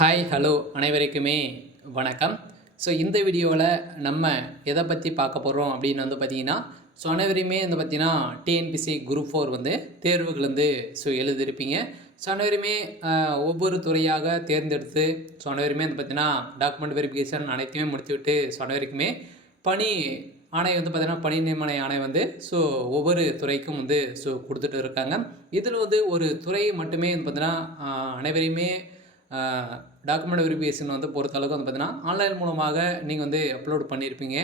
Hi hello அனைவருக்குமே வணக்கம். So இந்த வீடியோவில் நம்ம எதை பற்றி பார்க்க போகிறோம் அப்படின்னு பார்த்தீங்கன்னா, அனைவரையுமே பார்த்தீங்கன்னா டிஎன்பிசி குரூப் 4 தேர்வுகள் எழுதியிருப்பீங்க. அனைவருமே ஒவ்வொரு துறையாக தேர்ந்தெடுத்து அனைவருமே பார்த்தீங்கன்னா டாக்குமெண்ட் வெரிஃபிகேஷன் அனைத்தையுமே முடித்துவிட்டு அனைவருக்குமே பணி ஆணை பார்த்தீங்கன்னா பணி நியமன ஆணை ஒவ்வொரு துறைக்கும் கொடுத்துட்டு இருக்காங்க. இதில் ஒரு துறை மட்டுமே பார்த்தீங்கன்னா அனைவரையுமே டாக்குமெண்ட் வெரிஃபிகேஷன் பொறுத்தளவுக்கு பார்த்தீங்கன்னா ஆன்லைன் மூலமாக நீங்கள் அப்லோட் பண்ணியிருப்பீங்க.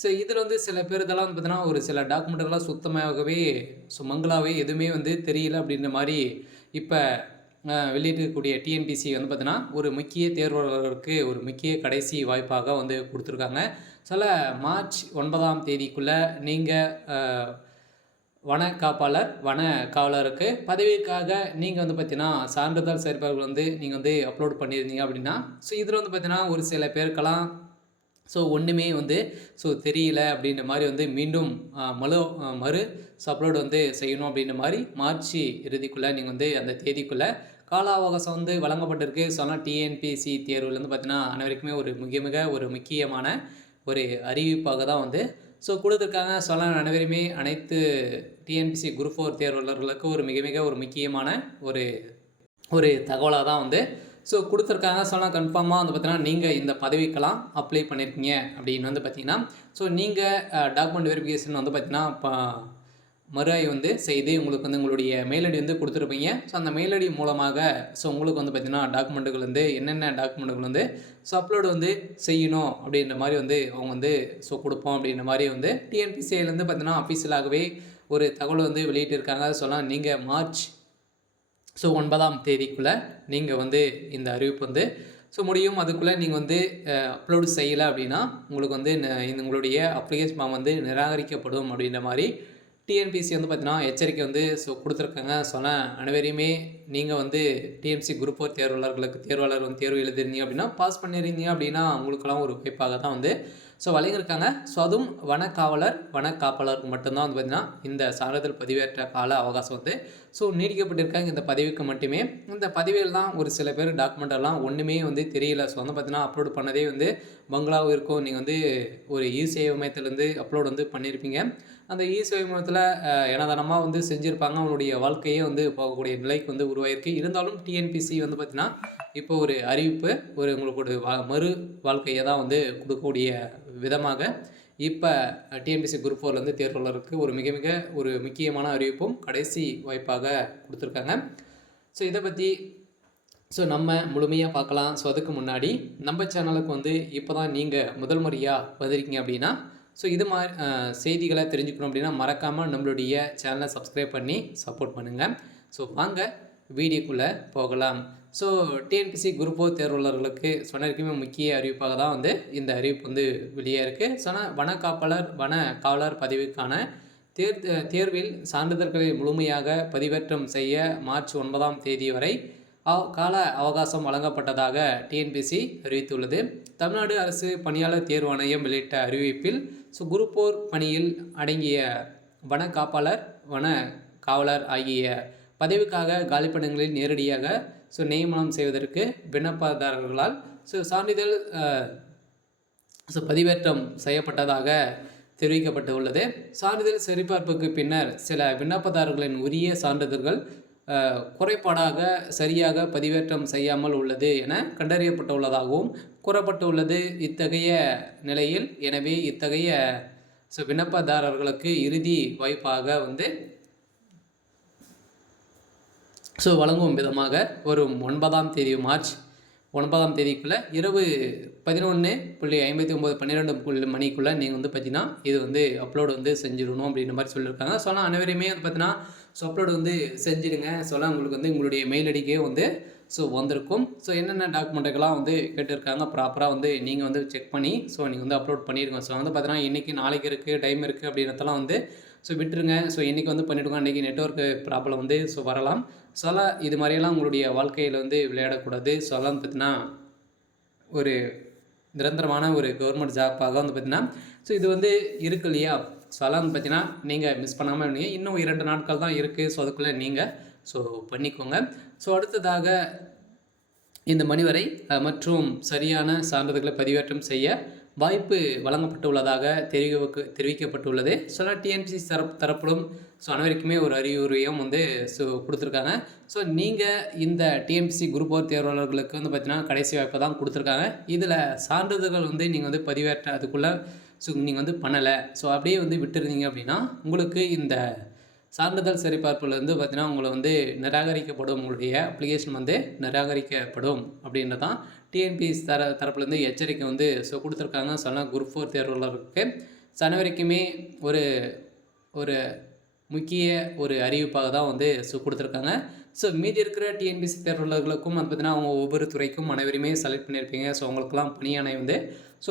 ஸோ இதில் சில பேர் இதெல்லாம் பார்த்தீங்கன்னா ஒரு சில டாக்குமெண்ட்டுகள்லாம் சுத்தமாகவே மங்களாகவே எதுவுமே தெரியல அப்படின்ற மாதிரி இப்போ வெளியிட்டிருக்கக்கூடிய டிஎன்பிசி பார்த்தீங்கன்னா ஒரு முக்கிய தேர்வாளருக்கு ஒரு முக்கிய கடைசி வாய்ப்பாக கொடுத்துருக்காங்க. சில மார்ச் 9ஆம் தேதிக்குள்ளே நீங்கள் வன காப்பாளர் வன காவலருக்கு பதவிக்காக நீங்கள் பார்த்தீங்கன்னா சான்றிதழ் சரிபார்ப்புகள் நீங்கள் அப்லோட் பண்ணியிருந்தீங்க அப்படின்னா இதில் பார்த்தீங்கன்னா ஒரு சில பேருக்கெல்லாம் ஒன்றுமே தெரியல அப்படின்ற மாதிரி மீண்டும் மறு அப்லோடு செய்யணும் அப்படின்ற மாதிரி மார்ச் இறுதிக்குள்ளே நீங்கள் அந்த தேதிக்குள்ளே கால அவகாசம் வழங்கப்பட்டிருக்கு. ஆனால் டிஎன்பிசி தேர்வில் பார்த்தீங்கன்னா அனைவருக்குமே ஒரு மிக ஒரு முக்கியமான ஒரு அறிவிப்பாக தான் கொடுத்துருக்காங்க. அனைவருமே அனைத்து டிஎன்பிசி குரூப் 4 தேர்வாளர்களுக்கு ஒரு மிக ஒரு முக்கியமான ஒரு தகவலாக தான் கொடுத்துருக்காங்க. கன்ஃபார்மாக பார்த்தீங்கன்னா நீங்கள் இந்த பதவிக்கெல்லாம் அப்ளை பண்ணியிருக்கீங்க அப்படின்னு பார்த்தீங்கன்னா நீங்கள் டாக்குமெண்ட் வெரிஃபிகேஷன் பார்த்தீங்கன்னா மறுஆய்வு செய்து உங்களுக்கு உங்களுடைய மெயில் ஐடி கொடுத்துருப்பீங்க. அந்த மெயில் ஐடி மூலமாக உங்களுக்கு பார்த்தீங்கன்னா டாக்குமெண்ட்டுகள் என்னென்ன டாக்குமெண்ட்டுகள் அப்லோடு செய்யணும் அப்படின்ற மாதிரி அவங்க கொடுப்போம் அப்படின்ற மாதிரி டிஎன்பிசியிலேருந்து பார்த்தீங்கன்னா அஃபீஷியலாகவே ஒரு தகவல் வெளியிட்டிருக்காங்க. நீங்கள் மார்ச் 9ஆம் தேதிக்குள்ளே நீங்கள் இந்த அறிவிப்பு முடியும். அதுக்குள்ளே நீங்கள் அப்லோடு செய்யலை அப்படின்னா உங்களுக்கு உங்களுடைய அப்ளிகேஷன் ஃபார்ம் நிராகரிக்கப்படும் அப்படின்ற மாதிரி டிஎன்பிசி பார்த்தீங்கன்னா எச்சரிக்கை கொடுத்துருக்காங்க. அனைவரையுமே நீங்கள் டிஎன்பிசி குரூப் 4 தேர்வாளர்களுக்கு தேர்வு எழுதிருந்தீங்க அப்படின்னா பாஸ் பண்ணியிருந்தீங்க அப்படின்னா உங்களுக்கெல்லாம் ஒரு வாய்ப்பாக தான் வழங்கியிருக்காங்க. அதுவும் வன காப்பாளருக்கு மட்டும்தான் பார்த்தீங்கன்னா இந்த சான்றிதழ் பதிவேற்ற கால அவகாசம் நீடிக்கப்பட்டிருக்காங்க. இந்த பதவிக்கு மட்டுமே. இந்த பதவியெல்லாம் ஒரு சில பேர் டாக்குமெண்டெல்லாம் ஒன்றுமே தெரியல. பார்த்தீங்கன்னா அப்லோட் பண்ணதே பங்களாவும் இருக்கும். நீங்கள் ஒரு இ-சேவை மையத்திலேருந்து அப்லோட் பண்ணியிருப்பீங்க. அந்த இ-சேவை மையத்தில் எனதனமாக செஞ்சுருப்பாங்க. அவங்களுடைய வாழ்க்கையே போகக்கூடிய நிலைக்கு உருவாயிருக்கு. இருந்தாலும் டிஎன்பிசி பார்த்தீங்கன்னா இப்போ ஒரு அறிவிப்பு உங்களுக்கு ஒரு மறு வாழ்க்கையை தான் கொடுக்கக்கூடிய விதமாக இப்போ டிஎன்பிசி குரூப் 4 தேர்வாளருக்கு ஒரு மிக ஒரு முக்கியமான அறிவிப்பும் கடைசி வாய்ப்பாக கொடுத்துருக்காங்க. இதை பற்றி நம்ம முழுமையாக பார்க்கலாம். அதுக்கு முன்னாடி நம்ம சேனலுக்கு இப்போ தான் நீங்கள் முதல் முறையாக வந்திருக்கீங்க அப்படின்னா இது மாதிரி செய்திகளை தெரிஞ்சுக்கணும் அப்படின்னா மறக்காமல் நம்மளுடைய சேனலை சப்ஸ்கிரைப் பண்ணி சப்போர்ட் பண்ணுங்கள். வாங்க வீடியோக்குள்ளே போகலாம். டிஎன்பிசி குரூப் 4 தேர்வாளர்களுக்கு சொன்னதுக்குமே முக்கிய அறிவிப்பாக தான் இந்த அறிவிப்பு வெளியே இருக்குது. வன காவலர் பதவிக்கான தேர்வில் சான்றிதழ்களை முழுமையாக பதிவேற்றம் செய்ய மார்ச் 9ஆம் தேதி வரை கால அவகாசம் வழங்கப்பட்டதாக டிஎன்பிசி அறிவித்துள்ளது. தமிழ்நாடு அரசு பணியாளர் தேர்வாணையம் வெளியிட்ட அறிவிப்பில் குரூப் 4 பணியில் அடங்கிய வன காப்பாளர் வன காவலர் ஆகிய பதவிக்காக காலிப்படங்களில் நேரடியாக நியமனம் செய்வதற்கு விண்ணப்பதாரர்களால் சான்றிதழ் பதிவேற்றம் செய்யப்பட்டதாக தெரிவிக்கப்பட்டுள்ளது. சான்றிதழ் சரிபார்ப்புக்கு பின்னர் சில விண்ணப்பதாரர்களின் உரிய சான்றிதழ்கள் குறைபாடாக சரியாக பதிவேற்றம் செய்யாமல் உள்ளது என கண்டறியப்பட்டுள்ளதாகவும் கூறப்பட்டுள்ளது. இத்தகைய நிலையில் எனவே இத்தகைய விண்ணப்பதாரர்களுக்கு இறுதி வாய்ப்பாக வழங்கும் விதமாக வரும் 9ஆம் தேதி மார்ச் 9ஆம் தேதிக்குள்ளே இரவு 11:59 12 மணிக்குள்ளே நீங்கள் பார்த்தீங்கன்னா இது அப்லோடு செஞ்சிடணும் அப்படின்ற மாதிரி சொல்லியிருக்காங்க. அனைவரையுமே பார்த்தீங்கன்னா அப்லோடு செஞ்சிடுங்க. உங்களுக்கு உங்களுடைய மெயில் ஐடிக்கே வந்திருக்கும். என்னென்ன டாக்குமெண்ட்டுக்கெல்லாம் கேட்டிருக்காங்க ப்ராப்பராக நீங்கள் செக் பண்ணி நீங்கள் அப்லோட் பண்ணிடுங்க. பார்த்தீங்கன்னா இன்றைக்கி நாளைக்கு இருக்குது டைம் இருக்குது அப்படின்றதெல்லாம் விட்டுருங்க. இன்றைக்கி பண்ணிவிடுங்க. அன்றைக்கி நெட்வொர்க்கு ப்ராப்ளம் வரலாம். இது மாதிரியெல்லாம் உங்களுடைய வாழ்க்கையில் விளையாடக்கூடாது. பார்த்தீங்கன்னா ஒரு நிரந்தரமான ஒரு கவர்மெண்ட் ஜாப்பாக பார்த்தீங்கன்னா இது இருக்கு இல்லையா. பார்த்தீங்கன்னா நீங்கள் மிஸ் பண்ணாமல் இருந்தீங்க. இன்னும் 2 நாட்கள் தான் இருக்குது. அதுக்குள்ளே நீங்கள் பண்ணிக்கோங்க. அடுத்ததாக இந்த மணி வரை மற்றும் சரியான சான்றிதழ்களை பதிவேற்றம் செய்ய வாய்ப்பு வழங்கப்பட்டுள்ளதாக தெரிவிக்கப்பட்டுள்ளது. ஸோ டிஎன்பிசி தரப்பிலும் அனைவருக்குமே ஒரு அறிவுரையும் கொடுத்துருக்காங்க. ஸோ நீங்கள் இந்த டிஎன்பிசி குரூப் 4 தேர்வாளர்களுக்கு பார்த்தீங்கன்னா கடைசி வாய்ப்பை தான் கொடுத்துருக்காங்க. இதில் சான்றிதழ்கள் நீங்கள் பதிவேற்ற அதுக்குள்ளே நீங்கள் பண்ணலை. ஸோ அப்படியே விட்டுருந்தீங்க அப்படின்னா உங்களுக்கு இந்த சான்றிதழ் சரிபார்ப்புலேருந்து பார்த்தீங்கன்னா உங்களை நிராகரிக்கப்படும், உங்களுடைய அப்ளிகேஷன் நிராகரிக்கப்படும் அப்படின்றது தான் டிஎன்பிஎஸ் தரப்புலேருந்து எச்சரிக்கை கொடுத்துருக்காங்க. சொன்னால் குரூப் 4 தேர்வாளருக்கு அனைவருக்குமே ஒரு ஒரு முக்கிய ஒரு அறிவிப்பாக தான் கொடுத்துருக்காங்க. ஸோ மீதி இருக்கிற டிஎன்பிஎஸ்சி தேர்வாளர்களுக்கும் பார்த்தீங்கன்னா அவங்க ஒவ்வொரு துறைக்கும் அனைவருமே செலக்ட் பண்ணியிருப்பீங்க. ஸோ அவங்களுக்குலாம் பணியாணை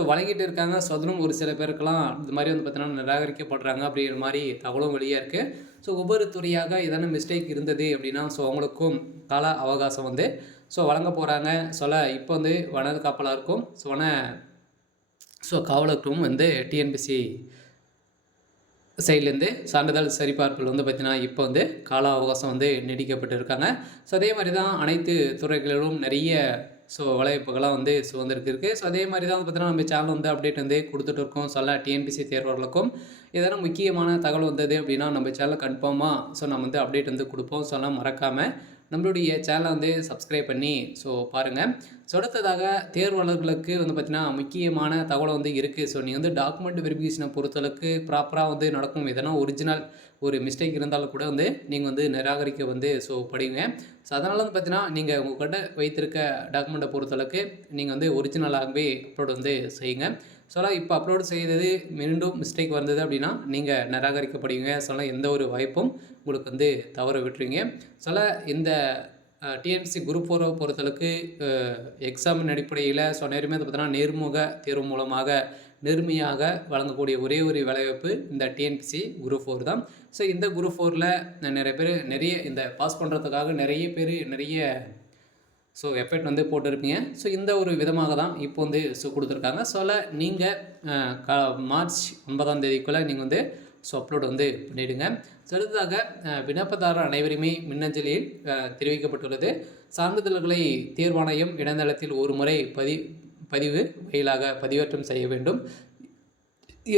வழங்கிட்டு இருக்காங்க. ஸோ அதிலும் ஒரு சில பேருக்கெல்லாம் இது மாதிரி பார்த்தீங்கன்னா நிராகரிக்கப்படுறாங்க அப்படிங்கிற மாதிரி தகவலும் வெளியாக இருக்குது. ஸோ ஒவ்வொரு துறையாக எதனா மிஸ்டேக் இருந்தது அப்படின்னா அவங்களுக்கும் கால அவகாசம் வழங்க போகிறாங்க. இப்போ வன காப்பலருக்கும் காவலருக்கும் டிஎன்பிஎஸ்சி சைட்லேருந்து சான்றிதழ் சரிபார்ப்பில் பார்த்தீங்கன்னா இப்போ கால அவகாசம் நீடிக்கப்பட்டு இருக்காங்க. ஸோ அதே மாதிரி தான் அனைத்து துறைகளிலும் நிறைய வலையமைப்புகளாக இருக்குது. ஸோ அதே மாதிரி தான் பார்த்தீங்கன்னா நம்ம சேனல் அப்டேட் கொடுத்துட்டு இருக்கோம். டிஎன்பிஎஸ்சி தேர்வாளர்களுக்கும் எதனா முக்கியமான தகவல் வந்தது அப்படின்னா நம்ம சேனலில் கன்ஃபார்மாக நம்ம அப்டேட் கொடுப்போம். மறக்காமல் நம்மளுடைய சேனலை சப்ஸ்கிரைப் பண்ணி பாருங்கள். அடுத்ததாக தேர்வாளர்களுக்கு பார்த்தீங்கன்னா முக்கியமான தகவல் இருக்குது. ஸோ நீங்கள் டாக்குமெண்ட் வெரிஃபிகேஷனை பொறுத்தளவுக்கு ப்ராப்பராக நடக்கும். எதனா ஒரிஜினல் ஒரு மிஸ்டேக் இருந்தாலும் கூட நீங்கள் நிராகரிக்க படிங்க. ஸோ அதனால் பார்த்தீங்கன்னா நீங்கள் உங்கள்கிட்ட வைத்திருக்க டாக்குமெண்ட்டை பொறுத்தளவுக்கு நீங்கள் ஒரிஜினலாகவே அப்லோட் செய்யுங்க. இப்போ அப்லோடு செய்தது மீண்டும் மிஸ்டேக் வந்தது அப்படின்னா நீங்கள் நிராகரிக்கப்படுவீங்க. எந்த ஒரு வாய்ப்பும் உங்களுக்கு தவற விட்டுருவீங்க. இந்த டிஎன்பிஎஸ்சி குரூப் 4 பொறுத்தளவுக்கு எக்ஸாமின் அடிப்படையில் நேர்மையாக பார்த்தீங்கன்னா நேர்முக தேர்வு மூலமாக நேர்மையாக வழங்கக்கூடிய ஒரே ஒரு வேலைவாய்ப்பு இந்த டிஎன்பிஎஸ்சி குரூப் 4 தான். ஸோ இந்த குரூப் 4ல் நிறைய இந்த பாஸ் பண்ணுறதுக்காக நிறைய எஃபெக்ட் போட்டிருப்பீங்க. ஸோ இந்த ஒரு விதமாக தான் இப்போ கொடுத்துருக்காங்க. நீங்கள் மார்ச் 9ஆம் தேதிக்குள்ளே நீங்கள் அப்லோட் பண்ணிவிடுங்க. அடுத்ததாக விண்ணப்பதாரர் அனைவருமே மின்னஞ்சலில் தெரிவிக்கப்பட்டுள்ளது. சான்றிதழ்களை தேர்வாணையம் இணையதளத்தில் ஒரு முறை பதிவு வாயிலாக பதிவேற்றம் செய்ய வேண்டும்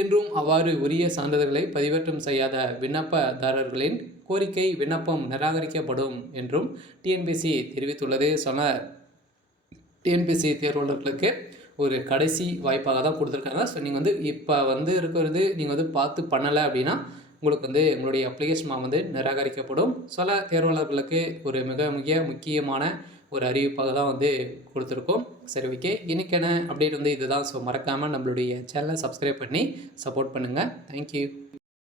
என்றும் அவ்வாறு உரிய சான்றிதழ்களை பதிவேற்றம் செய்யாத விண்ணப்பதாரர்களின் கோரிக்கை விண்ணப்பம் நிராகரிக்கப்படும் என்றும் டிஎன்பிஎஸ்சி தெரிவித்துள்ளது. டிஎன்பிஎஸ்சி தேர்வாளர்களுக்கு ஒரு கடைசி வாய்ப்பாக தான் கொடுத்துருக்காங்க. ஸோ நீங்கள் இப்போ இருக்கிறது நீங்கள் பார்த்து பண்ணலை அப்படின்னா உங்களுக்கு உங்களுடைய அப்ளிகேஷன் நிராகரிக்கப்படும். தேர்வாளர்களுக்கு ஒரு மிக முக்கியமான ஒரு அறிவிப்பாக தான் கொடுத்துருக்கோம். சரி, ஓகே, இன்றைக்கான அப்டேட் இதுதான். ஸோ மறக்காமல் நம்மளுடைய சேனலை சப்ஸ்கிரைப் பண்ணி சப்போர்ட் பண்ணுங்கள். தேங்க்யூ.